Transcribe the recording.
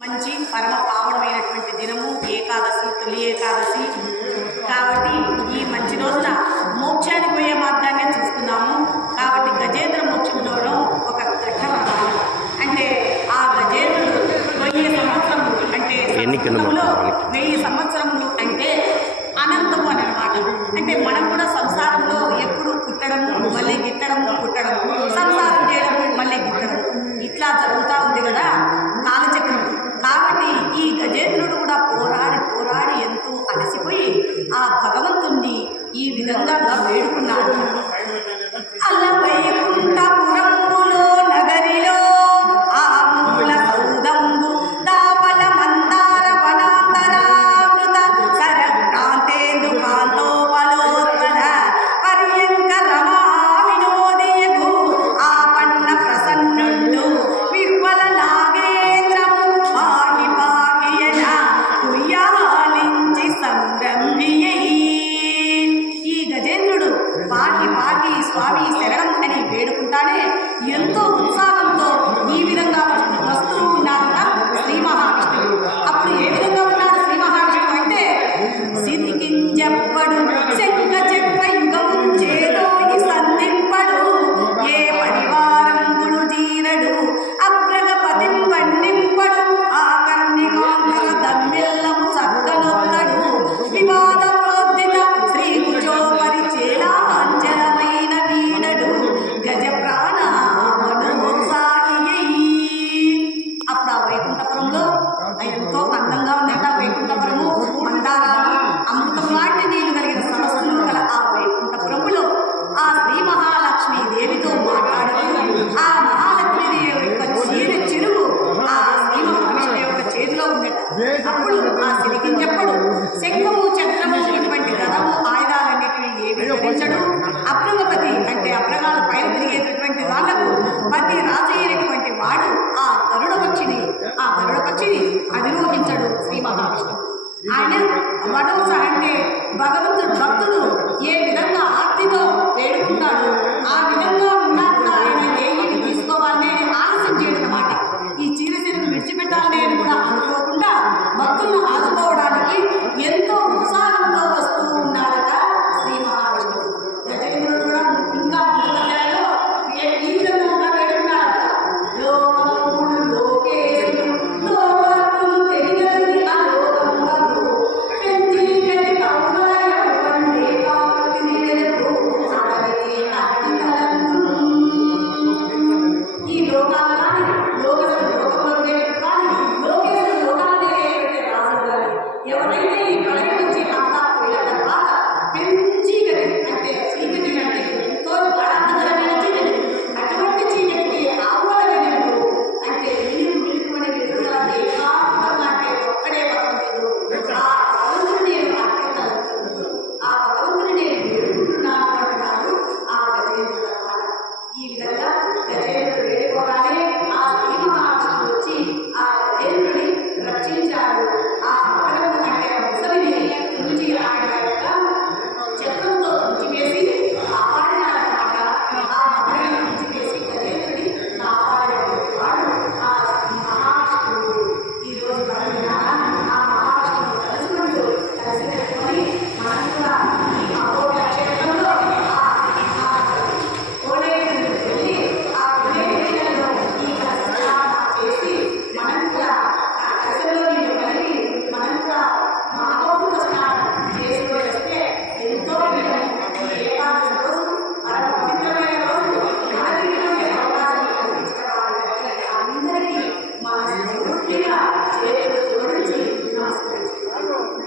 మంచి పరమ పావనమైనటువంటి దినము ఏకాదశి, తొలి ఏకాదశి. కాబట్టి ఈ మంచి రోజున మోక్షానికి పోయే మార్గాన్ని చూసుకున్నాము. కాబట్టి గజేంద్ర మోక్షంలో ఒక ఘట్టం అంటే ఆ గజేంద్రుడు 1000 సంవత్సరములు అంటే 1000 సంవత్సరములు అంటే అనంతము అని అన్నమాట. అంటే మనం కూడా సంసారంలో ఎప్పుడు పుట్టడము, మళ్ళీ గిట్టడము, పుట్టడము, సంసారం చేయడము, మళ్ళీ గిట్టడము, ఇట్లా జరుగుతూ ఉంది కదా కాలచక్రం. కాబట్టి ఈ గజేంద్రుడు కూడా పోరాడి పోరాడి ఎంతో అలసిపోయి ఆ భగవంతుణ్ణి ఈ విధంగా వేడుకున్నాడు. అల్లవైకుంఠపురములో నగరిలో ఆ మూల సౌదంబు దాపల మందార వనాంతరామృత సరక్రాంతేందు కాంతోపలోత్పల పర్యంక రమా వినోదియగు ఆ పన్న ప్రసన్నుండు విహ్వల నాగేంద్రము పాకి పాకియన కుయ్యాలించి సంభ్రమ్యై. ఈ గజేంద్రుడు పాకి పాకి స్వామి శరణం అని వేడుకుంటానే ఎంతో ఉత్సాహంతో ఈ విధంగా వస్తూ ఉన్నారట శ్రీ మహావిష్ణువు. అప్పుడు ఏ విధంగా ఉన్నాడు శ్రీ మహావిష్ణువు అంటే సిద్ధికించెప్పడు శంఖ చక్ర యుగము చేదోయి సంధింపడు ఏ పరివారంగుడు జీరడు అప్రగపతిం పండింపడు ఆ కర్ణికాంతర దమ్మిల్లము సగ్గనొత్తడు వివాద ప్రోద్ధిత శ్రీ కుచోపరి చేలాంచలమైన వీడడు గజ ప్రాణ మనోత్సాహియై. అప్పుడు ఆ వైకుంఠపురంలో ఎంతో అందంగా ఉందంట వైకుంఠపురము. మందారాలు, అమృతం లాంటి నీళ్లు కలిగిన సరస్సులు గల ఆ వైకుంఠపురములో ఆ శ్రీ మహాలక్ష్మీ దేవితో మాట్లాడుతూ ఆ మహాలక్ష్మీదేవి యొక్క చిరుగు ఆ శ్రీ మహావిష్ణువు యొక్క చేతిలో ఉండట. అప్పుడు ఆ సిరికించెప్పుడు